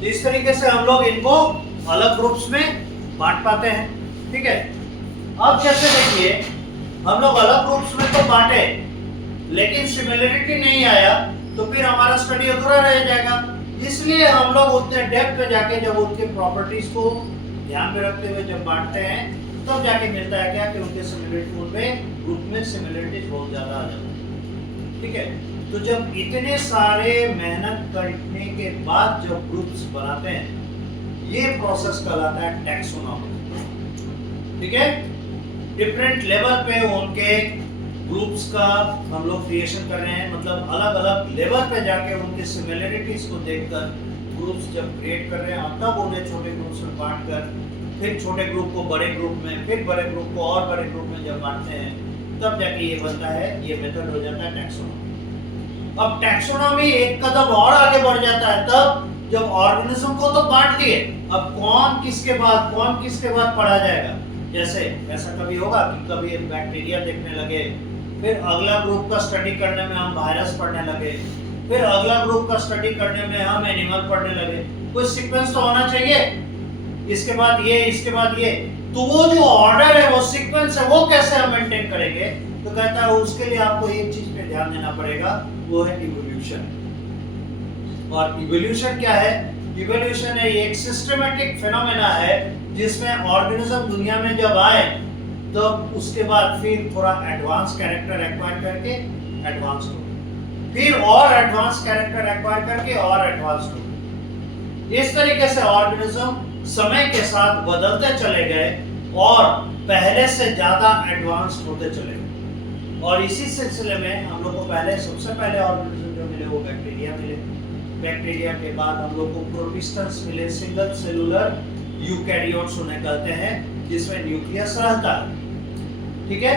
तो इस तरीके से हम लोग इनको अलग ग्रुप्स में बांट पाते हैं। ठीक है, अब जैसे देखिए हम लोग अलग ग्रुप्स में तो बांटे, लेकिन सिमिलरिटी नहीं आया तो फिर हमारा स्टडी अधूरा रह जाएगा। इसलिए हम लोग उतने डेप्थ पे जाके जब उनके प्रॉपर्टीज को ध्यान में रखते हुए जब बांटते हैं तब जाके मिलता है क्या कि उनके सिमिलरिटी उनमें ग्रुप में सिमिलरिटीज बहुत ज्यादा आ जाती है। ठीक है, तो जब इतने सारे मेहनत करने के बाद जब ग्रुप्स बनाते हैं ये प्रोसेस कहलाता है टैक्सोनॉमी। ठीक है, डिफरेंट लेवल पे उनके ग्रुप्स का हम लोग क्रिएशन कर रहे हैं, मतलब अलग अलग लेवल पे जाके उनके सिमिलरिटीज को देखकर ग्रुप्स जब क्रिएट कर रहे हैं तब उन्हें छोटे ग्रुप्स में बांट कर फिर छोटे ग्रुप को बड़े ग्रुप में, फिर बड़े ग्रुप को और बड़े ग्रुप में जब बांटते हैं तब जाके ये बनता है, ये मेथड हो जाता है टैक्सोनॉमी। अब टैक्सोनॉमी एक कदम और आगे बढ़ जाता है तब जब ऑर्गेनिज्म को तो बांट दिए, अब कौन किसके बाद पढ़ा जाएगा। जैसे ऐसा कभी होगा कि कभी बैक्टीरिया देखने लगे, फिर अगला ग्रुप का स्टडी करने में हम वायरस पढ़ने लगे, फिर अगला ग्रुप का स्टडी करने में हम एनिमल पढ़ने लगे। कोई सीक्वेंस तो होना चाहिए, इसके बाद ये, इसके बाद ये। तो वो जो ऑर्डर है, वो सीक्वेंस है, वो कैसे हम मेंटेन करेंगे? तो कहता है उसके लिए आपको एक चीज पे ध्यान देना पड़ेगा, वो है इवोल्यूशन। और इवोल्यूशन क्या है? इवोल्यूशन है एक सिस्टमैटिक फिनोमेना है जिसमें ऑर्गेनिज्म दुनिया में जब आए तो उसके बाद फिर थोड़ा एडवांस कैरेक्टर एक्वायर करके एडवांस हो, फिर और एडवांस कैरेक्टर एक्वायर करके और एडवांस हो। इस तरीके से ऑर्गेनिज्म समय के साथ बदलते चले गए और पहले से ज्यादा एडवांस होते चले गए। और इसी सिलसिले में हम लोग को सबसे पहले ऑर्गेनिज्म जो मिले वो बैक्टीरिया मिले। बैक्टीरिया के बाद हम लोग को प्रोटिस्टन्स मिले, सिंगल सेलुलर यूकैरियोट्स उन्हें कहते हैं, जिसमें न्यूक्लियस रहता है। ठीक है,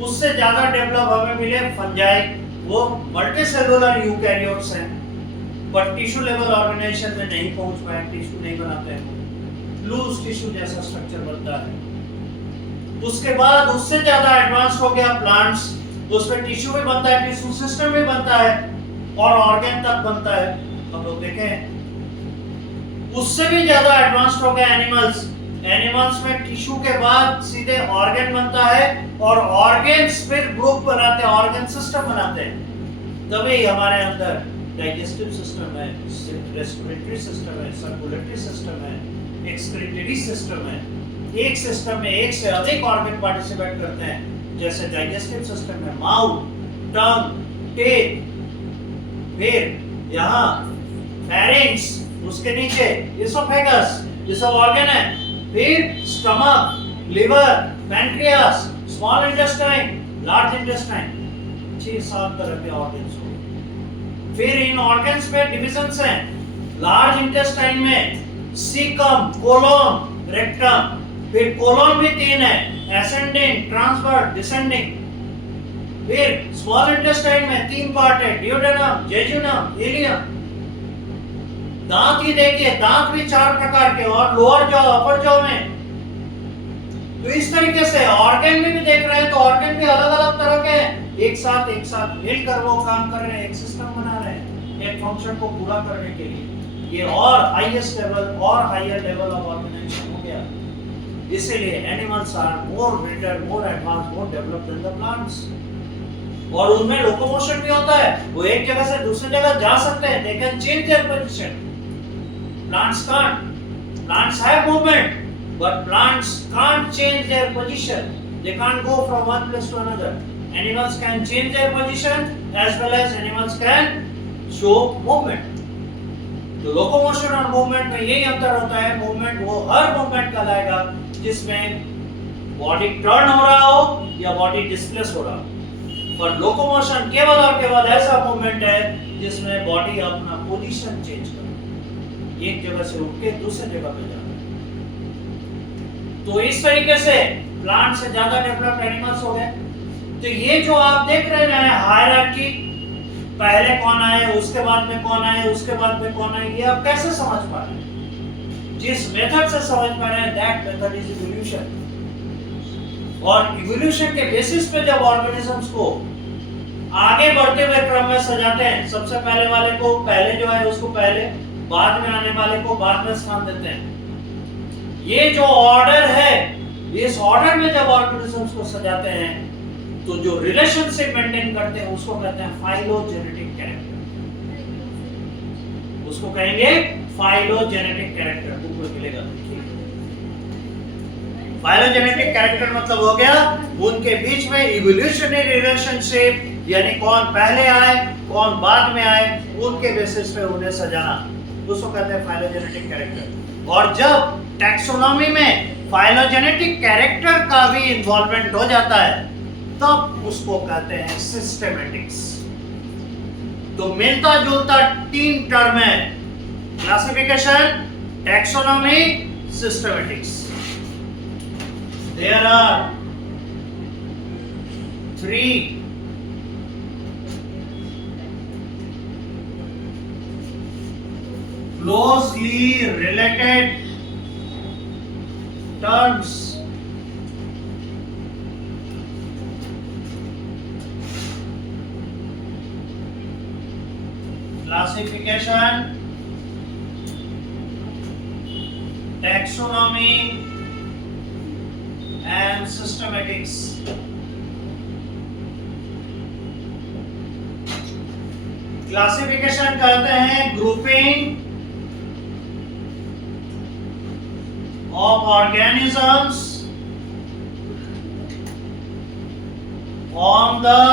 उससे ज्यादा डेवलप हमें मिले फंजाई, वो मल्टी सेलुलर यूकैरियोट्स हैं, पर टिश्यू लेवल ऑर्गेनाइजेशन में नहीं पहुंच पाए, टिश्यू नहीं बनाते हैं, लूज टिश्यू जैसा स्ट्रक्चर बनता है। उसके बाद उससे ज्यादा एडवांस हो गया प्लांट्स, उसमें टिश्यू भी बनता है, टिश्यू सिस्टम भी बनता है और ऑर्गन तक बनता है। हम लोग देखें उससे भी ज्यादा एडवांस्ड हो गया एनिमल्स। एनिमल्स में टिश्यू के बाद सीधे ऑर्गन बनता है और ऑर्गन्स फिर ग्रुप बनाते हैं, ऑर्गन सिस्टम बनाते हैं। तभी हमारे अंदर डाइजेस्टिव सिस्टम है, रेस्पिरेटरी सिस्टम है, सर्कुलेटरी सिस्टम है, एक्सक्रीटरी सिस्टम है। एक सिस्टम में एक से अधिक ऑर्गन पार्टिसिपेट करते हैं, जैसे डाइजेस्टिव सिस्टम में माउथ, टंग, टेल, फिर यहाँ फेरिंक्स, उसके नीचे इसोफेगस, ये सब ऑर्गन है। फिर stomach, liver, pancreas, small intestine, large intestine, 6-7 तरह के ऑर्गन्स हो। फिर इन ऑर्गन्स में डिविजन्स हैं। लार्ज इंटेस्टाइन में सीकम, कोलोन, रेक्टम, फिर कोलोन भी 3 है, एसेंडिंग, ट्रांसवर्स, डिसेंडिंग। फिर स्मॉल इंटेस्टाइन में 3 पार्ट है, डियोडेनम, जेजुनम, इलियम। दांत ही देखिए, दांत भी 4 प्रकार के, और लोअर जॉ, अपर जॉ में। तो इस तरीके से ऑर्गन में भी देख रहे हैं तो ऑर्गन भी अलग अलग तरह के हैं, एक साथ मिलकर वो काम कर रहे हैं, एक सिस्टम बना रहे हैं एक फंक्शन को पूरा करने के लिए। ये और हाईएस्ट लेवल और हायर लेवल ऑफ ऑर्गेनाइजेशन हो गया। इसीलिए animals are more better, more advanced, more developed than the plants. और उनमें लोकोमोशन भी होता है, वो एक जगह से दूसरी जगह जा सकते हैं, they can change their position. Plants can't. Plants have movement, but plants can't change their position. They can't go from one place to another. Animals can change their position as well as animals can show movement. तो locomotion और movement में यही अंतर होता है। movement वो हर movement कहलाएगा जिसमें body turn हो रहा हो या body displace हो रहा हो। पर locomotion केवल और केवल ऐसा movement है जिसमें body अपना position change करे, एक जगह से उठ के दूसरी जगह पे जाना है। तो इस तरीके से प्लांट से ज्यादा डेवलप्ड एनिमल्स हो गए। तो ये जो आप देख रहे हैं हायरार्की, पहले कौन आए, उसके बाद में कौन आए, उसके बाद में कौन आए, ये आप कैसे समझ पा रहे हैं? जिस मेथड से समझ पा रहे हैं दैट मेथड इज इवोल्यूशन। और इवोल्यूशन के बेसिस पे जब ऑर्गेनिजम्स को आगे बढ़ते हुए क्रम में सजाते हैं, सबसे पहले वाले को पहले जो है उसको पहले, बाद में आने वाले को बाद में स्थान देते हैं। ये जो ऑर्डर है, इस ऑर्डर में जब ऑर्गेनिजम्स को सजाते हैं तो जो रिलेशनशिप मेंटेन करते हैं उसको कहते हैं फाइलोजेनेटिक कैरेक्टर। उसको कहेंगे फाइलोजेनेटिक कैरेक्टर। बुक में मिलेगा, देखिए। फाइलोजेनेटिक कैरेक्टर मतलब हो गया उनके बीच में इवोल्यूशनरी रिलेशनशिप, यानी कौन पहले आए कौन बाद में आए, उनके बेसिस पे उन्हें सजाना, उसको कहते हैं फाइलोजेनेटिक कैरेक्टर। और जब टैक्सोनॉमी में फाइलोजेनेटिक कैरेक्टर का भी इन्वॉल्वमेंट हो जाता है तब उसको कहते हैं सिस्टेमेटिक्स। तो मिलता जुलता 3 टर्म है, classification, taxonomy, systematics. There are 3 closely related terms classification, taxonomy and systematics। Classification कहते हैं grouping of organisms on the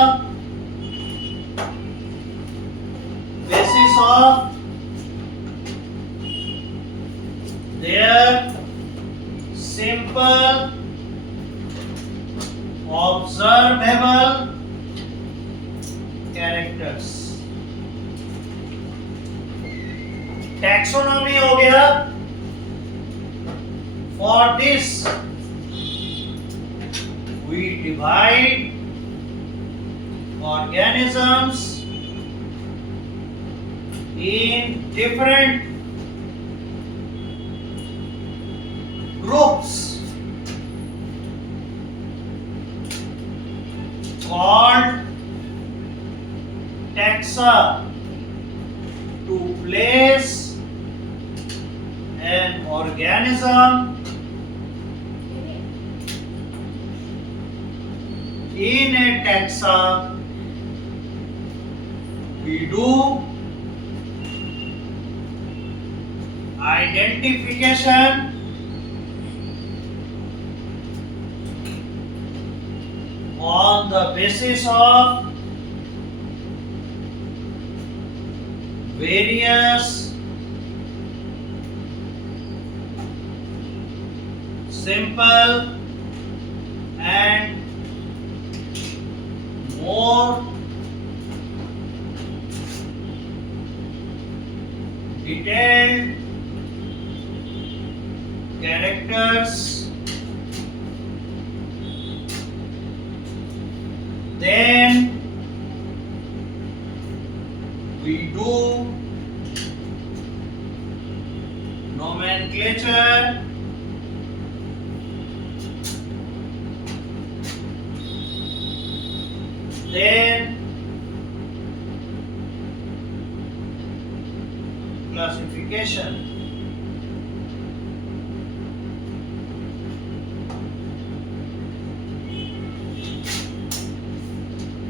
basis of their simple observable characters। Taxonomy हो गया, for this we divide organisms in different groups called taxa to place an organism in a taxa. We do identification on the basis of various simple and more detailed characters then we do nomenclature then classification।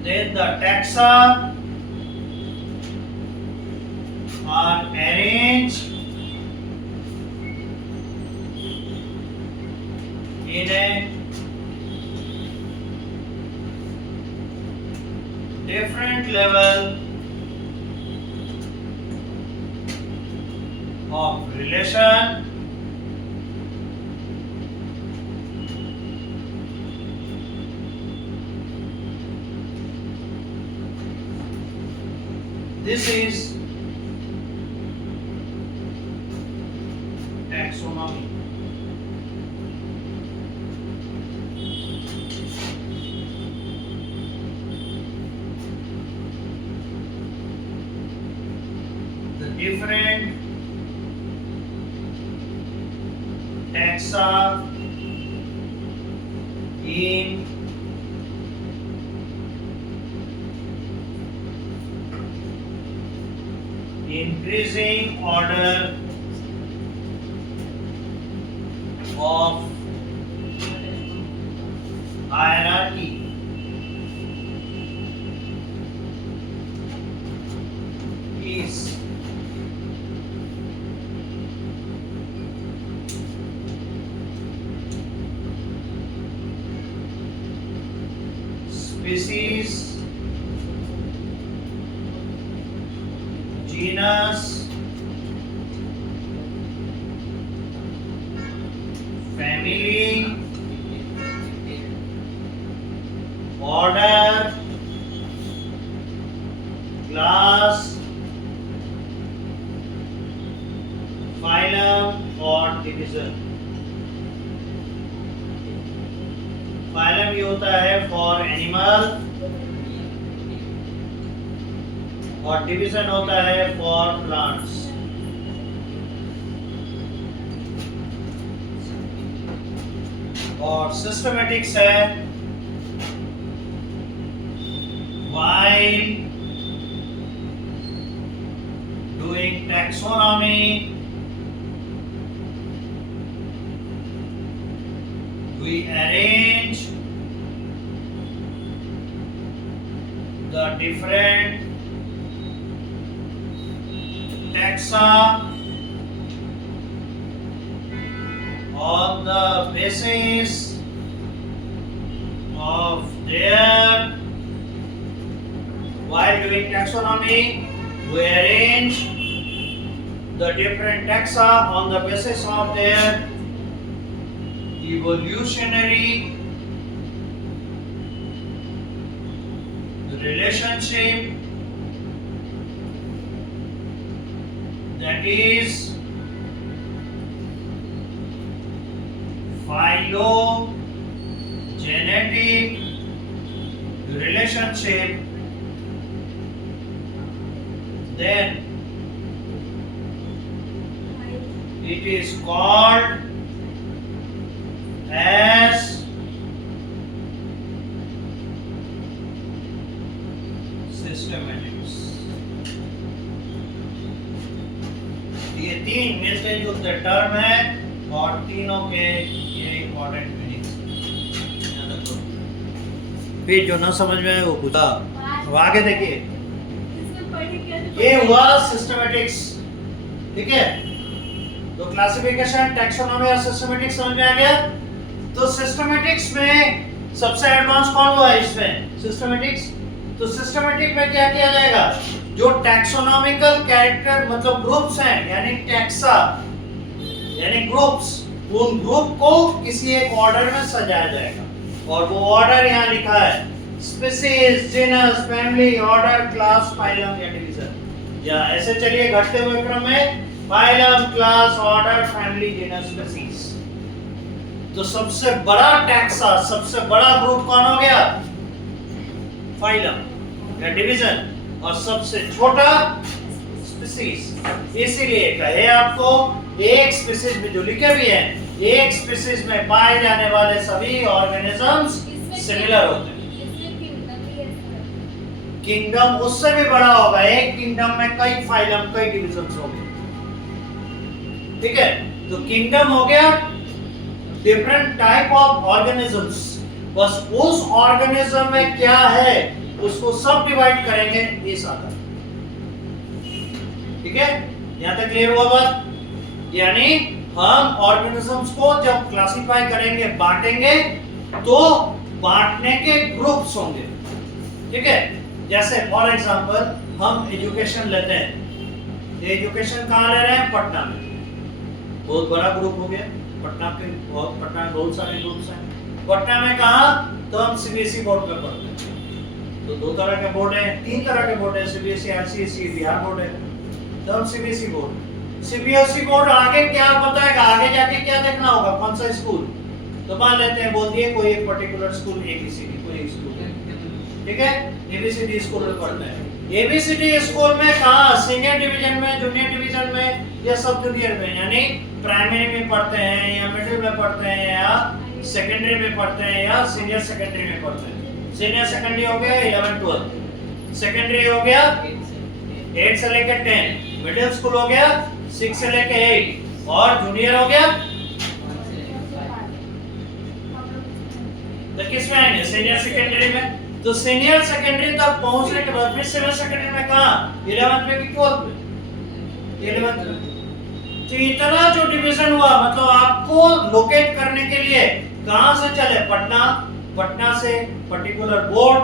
Then the taxa are arranged in a different level of relation this is taxonomy। The different taxa in increasing order of hierarchy is species, genus, family, order, class, phylum और division. phylum ये होता है for animal और division होता है for plants. और systematics है while doing taxonomy we arrange the different taxa on the basis of their while doing taxonomy we arrange the different taxa on the basis of their evolutionary relationship, that is phylogenetic relationship, then it is called as systematics. ये तीन मिलते जुलते term है और तीनों के ये important meanings. फिर जो ना समझ में आए वो पूछा। अब आगे देखिए, ये हुआ सिस्टमेटिक्स, ठीक है। तो क्लासिफिकेशन, टैक्सोनॉमी और सिस्टमेटिक्स समझ में आ गया। तो सिस्टमेटिक्स में सबसे एडवांस कौन हुआ है इसमें? सिस्टमेटिक्स। तो सिस्टमेटिक में क्या किया जाएगा? जो टैक्सोनॉमिकल कैरेक्टर मतलब ग्रुप्स हैं, यानी टैक्सा यानी ग्रुप्स, उन ग्रुप को किसी एक ऑर्डर में सजाया जाएगा और वो ऑर्डर यहाँ लिखा है, species, genus, family, order, class, phylum या डिवीजन। या ऐसे चलिए घटते हुए क्रम में, phylum, class, order, family, genus, species. तो सबसे बड़ा टैक्सा, सबसे बड़ा ग्रुप कौन हो गया? फाइलम या डिवीजन। और सबसे छोटा स्पीसीज। इसीलिए कहे आपको एक स्पीसीज में जो लिखे भी हैं, एक स्पीसीज में पाए जाने वाले सभी ऑर्गेनिजम्स सिमिलर होते हैं। किंगडम उससे भी बड़ा होगा, एक किंगडम में कई फाइलम, कई डिवीजन्स होंगे, ठीक है। तो किंगडम हो गया डिफरेंट टाइप ऑफ ऑर्गेनिजम्स। बस उस ऑर्गेनिज्म में क्या है उसको सब डिवाइड करेंगे इस आधार, ठीक है। यहां तक क्लियर हुआ बात? यानी हम ऑर्गेनिजम्स को जब क्लासिफाई करेंगे, बांटेंगे, तो बांटने के ग्रुप्स होंगे, ठीक है। जैसे फॉर एग्जांपल हम एजुकेशन लेते हैं, एजुकेशन कहाँ ले रहे हैं? पटना में। बहुत बड़ा ग्रुप हो गया पटना के, और पटना में बहुत सारे ग्रुप्स हैं। पटना में कहा? तो हम सीबीएसई बोर्ड में पढ़ते हैं। तो दो तरह के बोर्ड हैं, तीन तरह के बोर्ड हैं, सीबीएसई, आईसीएसई, बिहार बोर्ड है। तो हम सीबीएसई बोर्ड, सीबीएसई बोर्ड आगे क्या बताएगा? आगे जाके क्या देखना होगा? कौन सा स्कूल? तो मान लेते हैं, बोल दिए कोई एक पर्टिकुलर स्कूल एबीसीडी, कोई एक स्कूल है, ठीक है। एबीसीडी स्कूल में पढ़ते हैं। एबीसीडी स्कूल में कहाँ? सीनियर डिवीजन में, जूनियर डिवीजन में या सब जूनियर में, यानी प्राइमरी में पढ़ते हैं या मिडिल में पढ़ते हैं या सेकेंडरी में पढ़ते हैं या सीनियर सेकेंडरी में पढ़ते हैं। सीनियर सेकेंडरी हो गया 11 12, सेकेंडरी हो गया 8 से लेके 10, मिडिल स्कूल हो गया 6 से लेके 8, और जूनियर हो गया तो किस में आएंगे? सीनियर सेकेंडरी में। तो सीनियर सेकेंडरी तक पहुंचने के बाद फिर सीनियर सेकेंडरी में कहां? 11th में कि 12th में? 11th में। तो इतना जो डिवीजन हुआ, मतलब आपको लोकेट करने के लिए कहां से चले? पटना, पटना से पर्टिकुलर बोर्ड,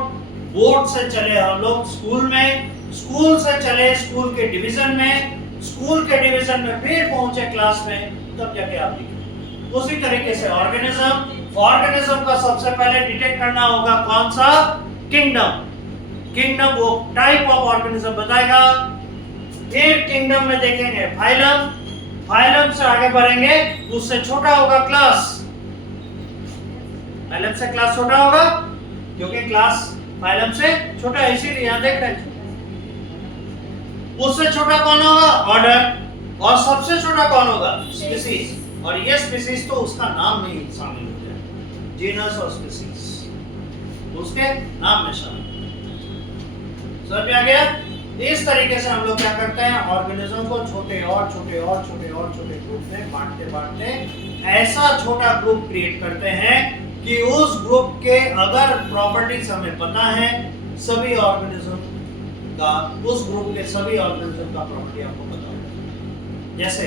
बोर्ड से चले हम लोग स्कूल में, स्कूल से चले स्कूल के डिवीजन में, स्कूल के डिवीजन में फिर पहुंचे क्लास में, तब जाके आप लिखें। उसी तरीके से ऑर्गेनिज्म, ऑर्गेनिज्म का सबसे पहले डिटेक्ट करना होगा कौन सा? किंगडम। किंगडम वो टाइप ऑफ ऑर्गेनिज्म बताएगा। फिर किंगडम में देखेंगे फाइलम, फाइलम से आगे बढ़ेंगे, उससे छोटा होगा क्लास। फाइलम से क्लास छोटा होगा क्योंकि क्लास फाइलम से छोटा है, इसीलिए यहां देख रहे हैं। उससे छोटा कौन होगा? ऑर्डर। और सबसे छोटा कौन होगा? स्पीसीज। और ये स्पीसीज तो उसका नाम में ही शामिल हो जाए, जीनस और स्पीसीज उसके नाम में शामिल। समझ में आ गया? इस तरीके से हम लोग क्या करते हैं? ऑर्गेनिज्म को छोटे और छोटे और छोटे और छोटे ग्रुप में बांटते बांटते ऐसा छोटा ग्रुप क्रिएट करते हैं कि उस ग्रुप के अगर प्रॉपर्टीज हमें पता है, सभी ऑर्गेनिज्म का, उस ग्रुप के सभी ऑर्गेनिज्म का प्रॉपर्टी आपको पता होगा। जैसे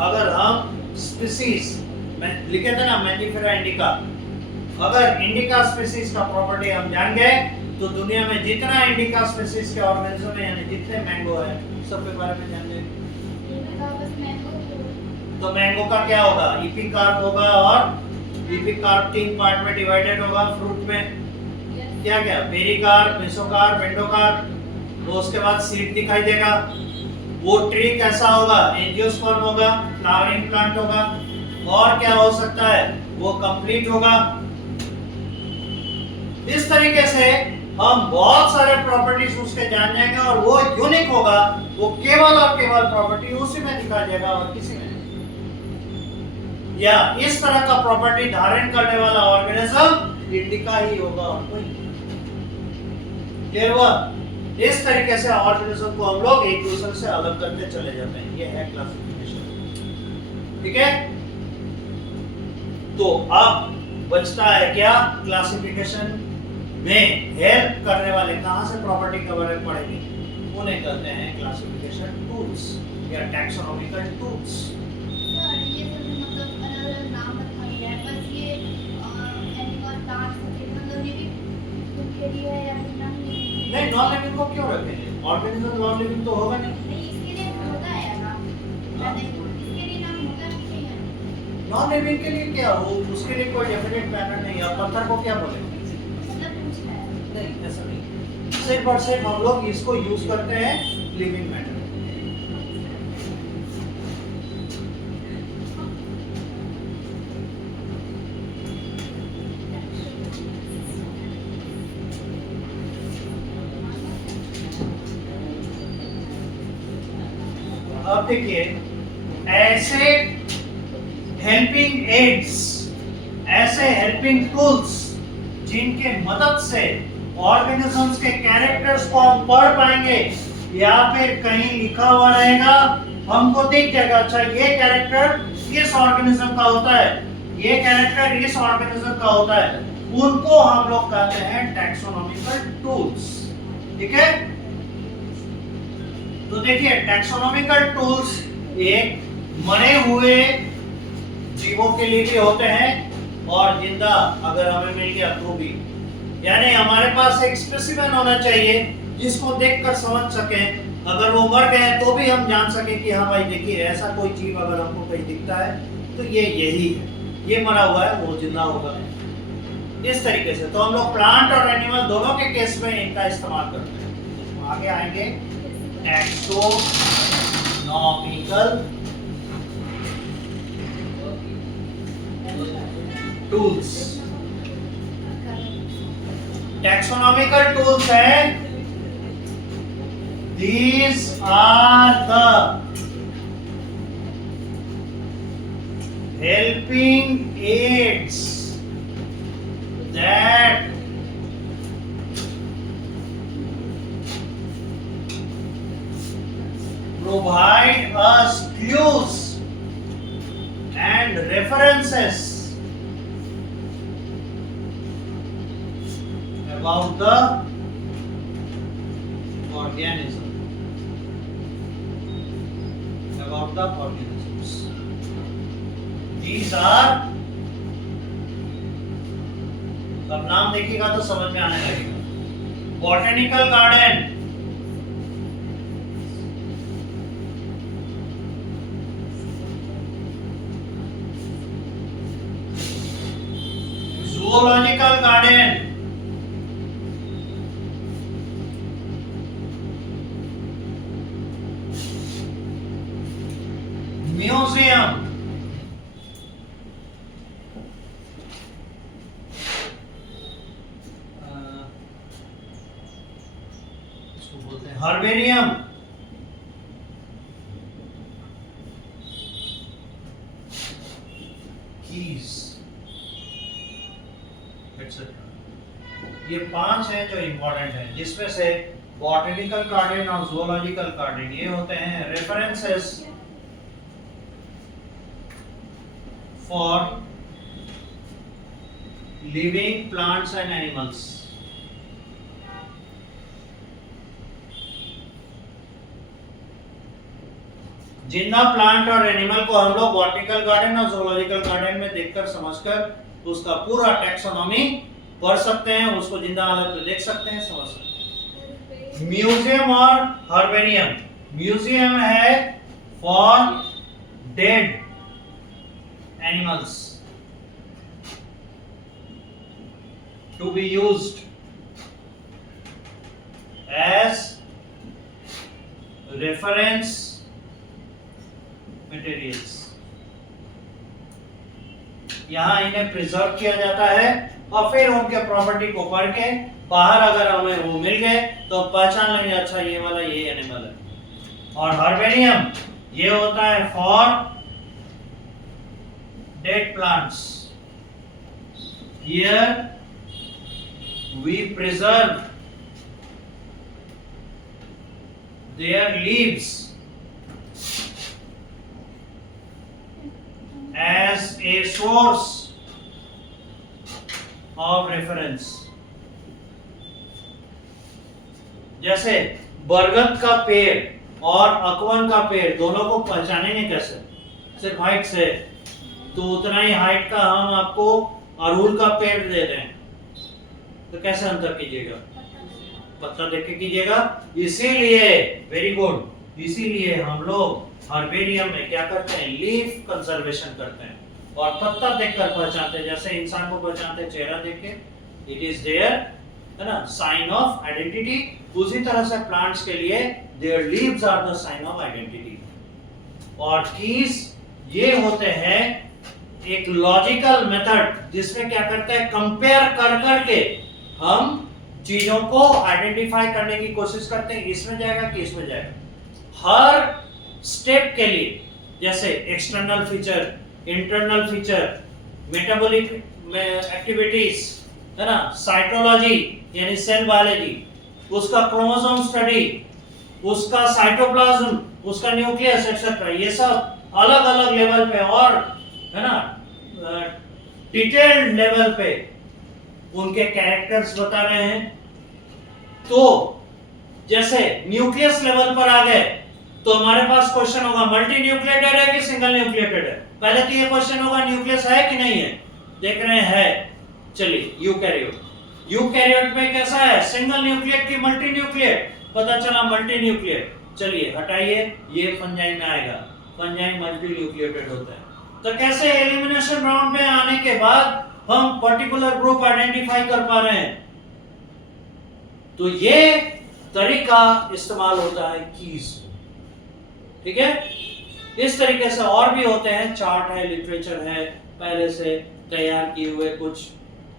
अगर हम स्पीसीज में लिखे थे ना मैंगीफेरा इंडिका, अगर इंडिका स्पीसीज का प्रॉपर्टी हम जान गए तो दुनिया में जितना इंडिका स्पीसीज के ऑर्गेनिज्म है, यानी जितने मैंगो है, सबके बारे में जान गए। तो मैंगो का क्या होगा? इपिकार्प होगा, और इपिकार्प 3 पार्ट में डिवाइडेड होगा। फ्रूट में क्या क्या? Pericarp, mesocarp, endocarp. तो उसके बाद सीड दिखाई देगा। वो ट्री कैसा होगा? एंजियोस्पर्म होगा, फ्लावरिंग प्लांट होगा। और क्या हो सकता है? वो कंप्लीट होगा। इस तरीके से हम बहुत सारे प्रॉपर्टीज उसके जान जाएंगे, और वो यूनिक होगा, वो केवल और केवल प्रॉपर्टी उसी में दिखा जाएगा और किसी में नहीं। या इस तरह का प्रॉपर्टी धारण करने वाला ऑर्गेनिज्म इंडिका ही होगा और कोई। क्लियर हुआ? इस तरीके से ऑर्गेनिज्म को हम लोग एक दूसरे से अलग करते चले जाते हैं। ये है क्लासिफिकेशन। ठीक है? तो अब बचता है क्या? क्लासिफिकेशन में हेल्प करने वाले कहां से प्रॉपर्टी कवर पड़ेगी? उन्हें कहते हैं क्लासिफिकेशन टूल्स या टैक्सोनॉमिकल टूल्स। सर ये सब मतलब अलग-अलग नाम बताइए है, बस ये एनिमल प्लांट्स मतलब ये भी उनके लिए है या नहीं? नहीं, नॉन लिविंग को क्यों रखेंगे? ऑर्गेनिज्म नॉन लिविंग तो होगा नहीं। नहीं, इसके लिए होता है नाम। इसके लिए नाम होता नहीं है। नॉन लिविंग के लिए क्या हो? उसके लिए कोई डेफिनेट पैटर्न नहीं है। पत्थर को क्या बोलेंगे? नहीं, ऐसा नहीं। सिर्फ और सिर्फ हम लोग इसको यूज करते हैं लिविंग मैटर। अब देखिए, ऐसे हेल्पिंग एड्स, ऐसे हेल्पिंग टूल्स जिनके मदद से ऑर्गेनिजम्स के कैरेक्टर्स को हम पढ़ पाएंगे, या फिर कहीं लिखा हुआ रहेगा, हमको दिख जाएगा, अच्छा ये कैरेक्टर इस ऑर्गेनिज्म का होता है, ये कैरेक्टर इस ऑर्गेनिज्म का होता है, उनको हम लोग कहते हैं टैक्सोनॉमिकल टूल्स। ठीक है? तो देखिए, टैक्सोनॉमिकल टूल्स एक मरे हुए जीवों के लिए भी होते हैं, और जिंदा अगर हमें मिल गया तो भी। यानी हमारे पास एक स्पेसिमेन होना चाहिए जिसको देखकर समझ सकें, अगर वो मर गए तो भी हम जान सकें कि हाँ भाई देखिए ऐसा कोई जीव अगर हमको कहीं दिखता है तो ये यही है, ये मरा हुआ है, वो जिंदा होगा। इस तरीके से तो हम लोग प्लांट और एनिमल दोनों के केस में इनका इस्तेमाल करते हैं। आगे आएंगे टैक्सोनॉमिकल टूल्स। टैक्सोनॉमिकल टूल्स है, these are the helping aids that provide us clues and references about the organism, about the organisms. These are, अब नाम देखिएगा तो समझ में आने लगेगा. Botanical garden, zoological garden, museum, इसको बोलते हैं हर्बेरियम, कीज, ये 5 हैं जो इंपॉर्टेंट हैं, जिसमें से बॉटनिकल गार्डन और जूलॉजिकल गार्डन ये होते हैं references for living plants and animals. जिंदा प्लांट और एनिमल को हम लोग बॉटनिकल गार्डन और जूलॉजिकल गार्डन में देखकर समझकर उसका पूरा टैक्सोनॉमी पढ़ सकते हैं, उसको जिंदा हालत में देख सकते हैं, समझ सकते हैं. म्यूजियम और हर्बेरियम. म्यूजियम है for dead animals to be used as reference materials. यहां इन्हें प्रिजर्व किया जाता है और फिर उनके प्रॉपर्टी को पढ़ के बाहर अगर हमें वो मिल गए तो पहचान लेंगे, अच्छा ये वाला ये एनिमल है. और हर्बेरियम ये होता है for dead plants. Here we preserve their leaves as a source of reference. जैसे बरगद का पेड़ और अकवन का पेड़ दोनों को पहचानेंगे कैसे? सिर्फ हाइट से. तो उतना ही हाइट का हम आपको अड़हुल का पेड़ दे दें तो कैसे अंतर कीजिएगा? पत्ता देख के कीजिएगा. इसीलिए वेरी गुड, इसीलिए हम लोग हर्बेरियम में क्या करते हैं? लीफ कंजर्वेशन करते हैं और पत्ता देखकर पहचानते हैं. जैसे इंसान को पहचानते हैं चेहरा देख के, इट इज देयर, है ना, साइन ऑफ आइडेंटिटी. उसी तरह से प्लांट्स के लिए their leaves are the sign of identity. और कीज ये होते हैं एक लॉजिकल मेथड जिसमें क्या करते हैं? कंपेयर कर करके हम चीजों को आइडेंटिफाई करने की कोशिश करते हैं, इसमें जाएगा कि इसमें जाएगा. हर स्टेप के लिए, जैसे external feature, internal feature, metabolic activities, है ना, साइटोलॉजी यानी सेल बायोलॉजी, उसका क्रोमोसोम स्टडी, उसका साइटोप्लाज्म, उसका न्यूक्लियस एक्सेट्रा, ये सब अलग अलग लेवल पे और, है ना, डिटेल्ड लेवल पे उनके कैरेक्टर्स बता रहे हैं. तो जैसे न्यूक्लियस लेवल पर आ गए तो हमारे पास क्वेश्चन होगा मल्टी न्यूक्लिएटेड है कि सिंगल न्यूक्लिएटेड है. पहले तो ये क्वेश्चन होगा न्यूक्लियस है कि नहीं है. देख रहे हैं है. चलिए यूकैरियोट, यूकैरियोट में कैसा है? सिंगल न्यूक्लिएट की मल्टी न्यूक्लिएट? पता चला मल्टी न्यूक्लिएट. चलिए हटाइए, ये फंजाई में आएगा. फंजाई मल्टी न्यूक्लिएटेड होता है. तो कैसे एलिमिनेशन राउंड में आने के बाद हम पर्टिकुलर ग्रुप आइडेंटिफाई कर पा रहे हैं? तो ये तरीका इस्तेमाल होता है कीज. ठीक है. इस तरीके से और भी होते हैं, चार्ट है, लिटरेचर है, पहले से तैयार किए हुए कुछ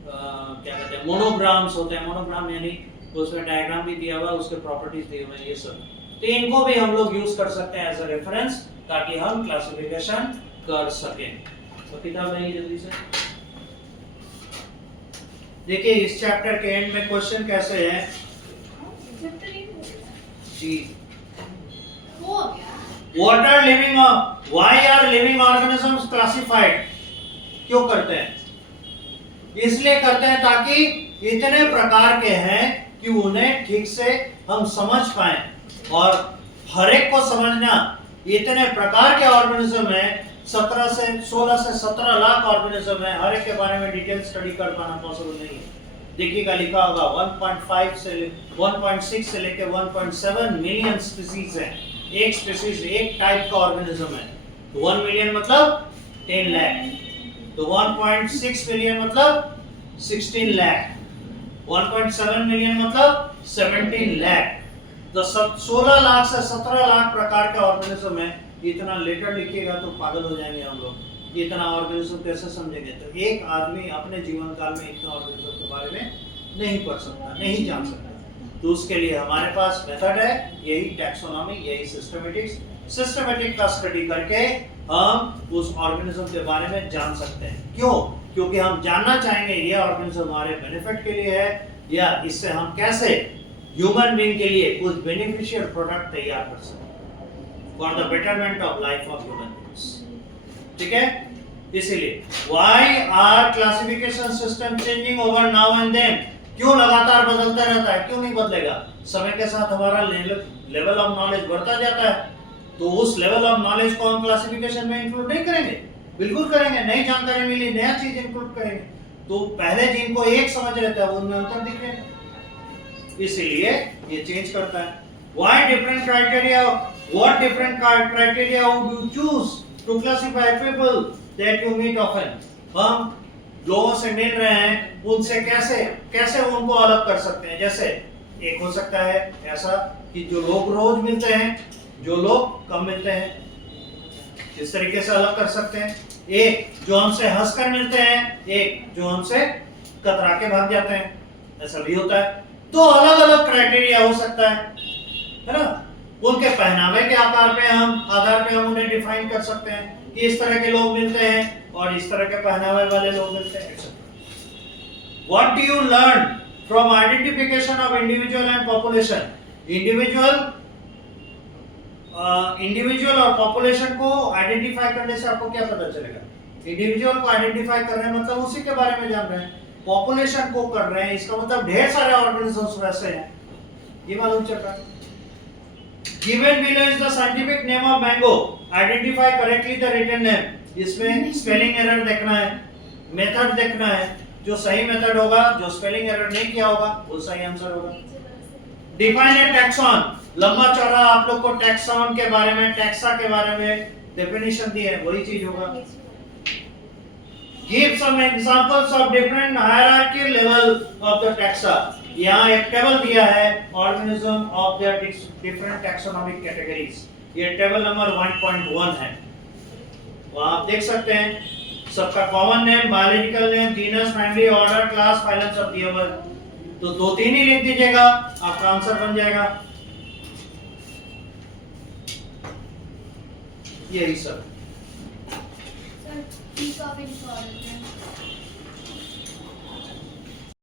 क्या कहते हैं, मोनोग्राम्स होते हैं. मोनोग्राम यानी उसमें डायग्राम भी दिया हुआ है, उसके प्रॉपर्टीज दिए हुए हैं, ये सब. तो इनको भी हम लोग यूज कर सकते हैं एज अ रेफरेंस ताकि हम क्लासिफिकेशन कर सकें. तो किताब है जल्दी से देखिए. इस चैप्टर के एंड में क्वेश्चन कैसे है जी? हो गया. What are living, why are living organisms classified, क्यों करते हैं? इसलिए करते हैं ताकि इतने प्रकार के हैं कि उन्हें ठीक से हम समझ पाए, और हर एक को समझना, इतने प्रकार के ऑर्गेनिज्म है, 16 से 17 लाख ऑर्गेनिज्म है, हर एक के बारे में डिटेल स्टडी कर पाना पॉसिबल नहीं है। देखिएगा लिखा होगा 1.6 से लेके 1.7 मिलियन स्पीसीज है। एक स्पीसीज एक टाइप का ऑर्गेनिज्म है, तो 1 मिलियन मतलब 10 लाख, तो 1.6 मिलियन मतलब 16 लाख, 1.7 मिलियन मतलब 17 लाख, तो 16 लाख से 17 लाख प्रकार के ऑर्गेनिज्म है। इतना लेटर लिखिएगा तो पागल हो जाएंगे हम लोग, इतना ऑर्गेनिज्म कैसे समझेंगे? तो एक आदमी अपने जीवन काल में इतना ऑर्गेनिज्म के बारे में नहीं पढ़ सकता, नहीं जान सकता। तो उसके लिए हमारे पास मेथड है, यही टैक्सोनॉमी, यही सिस्टमेटिक का स्टडी करके हम उस ऑर्गेनिज्म के बारे में जान सकते हैं। क्यों? क्योंकि हम जानना चाहेंगे ये ऑर्गेनिज्म हमारे बेनिफिट के लिए है, या इससे हम कैसे ह्यूमन बीइंग के लिए कुछ बेनिफिशियल प्रोडक्ट तैयार कर सकते हैं for the betterment of life of human beings. ठीक है, इसीलिए why are classification system changing over now and then, क्यों लगातार बदलता रहता है? क्यों नहीं बदलेगा? समय के साथ हमारा लेवल ऑफ नॉलेज बढ़ता जाता है, तो उस लेवल ऑफ नॉलेज को हम क्लासिफिकेशन में इंक्लूड नहीं करेंगे? बिल्कुल करेंगे। नई जानकारी मिली, नया चीज इंक्लूड करेंगे। तो पहले जिनको एक समझ रहे थे उनमें अंतर दिख रहे हैं, इसीलिए ये चेंज करता है। Why different criteria? What different criteria would you choose to classify people that you meet often? हम लोगों से मिल रहे हैं, उनसे कैसे उनको अलग कर सकते हैं? जैसे एक हो सकता है ऐसा कि जो लोग रोज मिलते हैं, जो लोग कम मिलते हैं, इस तरीके से अलग कर सकते हैं। एक जो हमसे हंसकर मिलते हैं, एक जो हमसे कतरा के भाग जाते हैं, ऐसा भी होता है। तो अलग अलग क्राइटेरिया हो सकता है ना? उनके पहनावे के आधार पे हम उन्हें डिफाइन कर सकते हैं कि इस तरह के लोग मिलते हैं और इस तरह के पहनावे वाले लोग मिलते हैं। What do you learn from identification of individual and population? Individual और पॉपुलेशन को आइडेंटिफाई करने से आपको क्या पता चलेगा? इंडिविजुअल को आइडेंटिफाई कर रहे हैं मतलब उसी के बारे में जान रहे हैं, पॉपुलेशन को कर रहे हैं इसका मतलब ढेर सारे ऑर्गेनिजम्स वैसे हैं, ये मालूम चल रहा है। Given below is the scientific name of mango. Identify correctly the written name. इसमें स्पेलिंग एरर देखना है, मेथड देखना है, जो सही मेथड होगा, जो स्पेलिंग एरर नहीं किया होगा, वो सही आंसर होगा। Define a taxon. लंबा चौड़ा आप लोग को टैक्सॉन के बारे में, टैक्सा के बारे में डेफिनेशन दी है, वही चीज होगा। Give some examples of different hierarchy level of the taxa. यहाँ एक टेबल दिया है organism of the different taxonomic categories, ये टेबल नंबर 1.1 है। वहाँ आप देख सकते हैं सबका common name, biological name, genus, family, order, class, phylum सब दिया हुआ है। तो 2-3 ही लिख दीजिएगा, आपका आंसर बन जाएगा। यही सब। Sir, peak of importance.